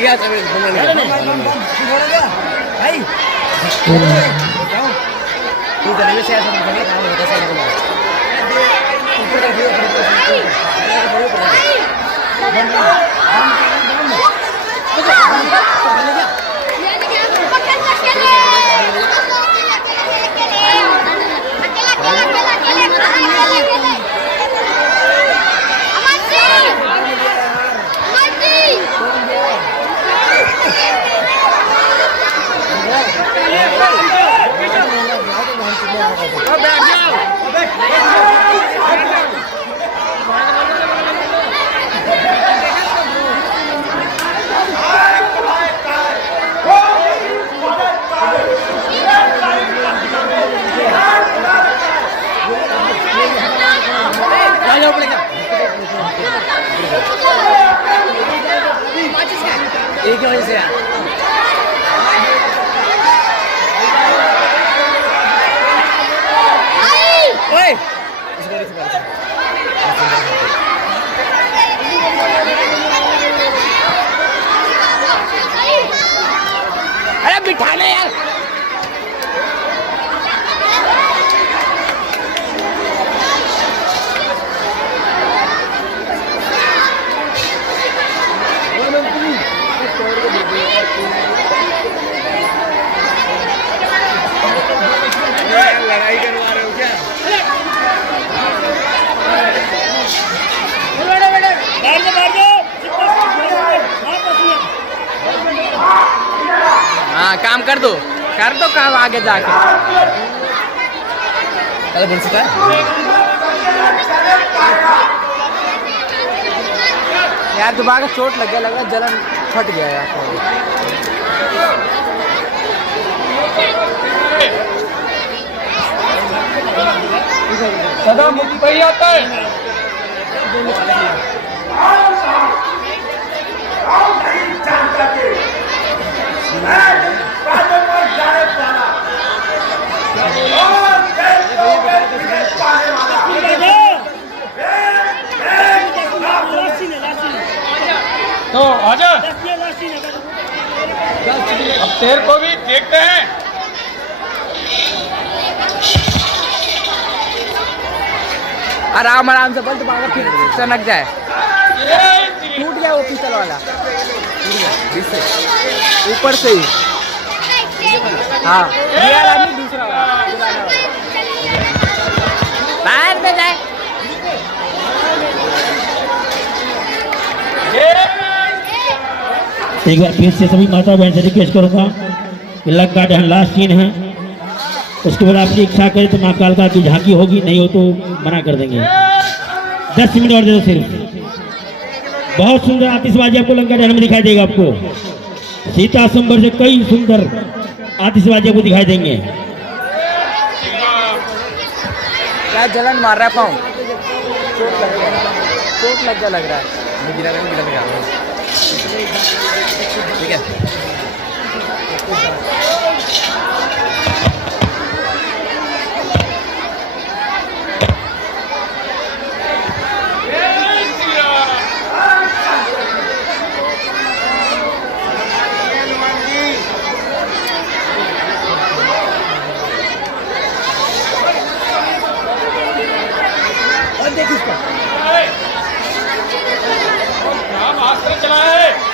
गया सब भाई तू जरूर से ऐसा नहीं काम होता सही बोला ऊपर का व्यू एक वजह से ओए अरे बिठाने यार लड़ाई करवा रहे हो क्या? हाँ काम कर दो काम आगे जाके चलो बोल सकता है यार दोबारा चोट लग गया लगा जलन फट गया यार सदा मुक्त ही आता है तो आजा अब तेर को भी देखते हैं आराम से बोल तुम्हारा फिर सनक जाए टूट गया वो पीतल वाला ऊपर से ही हाँ ये वाला नहीं दूसरा वाला बाहर में जाए एक बार फिर से सभी माता बहन से रिक्वेस्ट करूंगा कि लग का लास्ट सीन है उसके बाद आपकी इच्छा करें तो माँ कालका की झांकी होगी नहीं हो तो मना कर देंगे 10 मिनट और दे दो सिर्फ बहुत सुंदर आतिशबाजी आपको लंका डैम में दिखाई देगा आपको सीता संबर से कई सुंदर आतिशबाजी आपको दिखाई देंगे क्या जलन मार रहा है पाँव चोट लग गया लग रहा है ठीक है चला है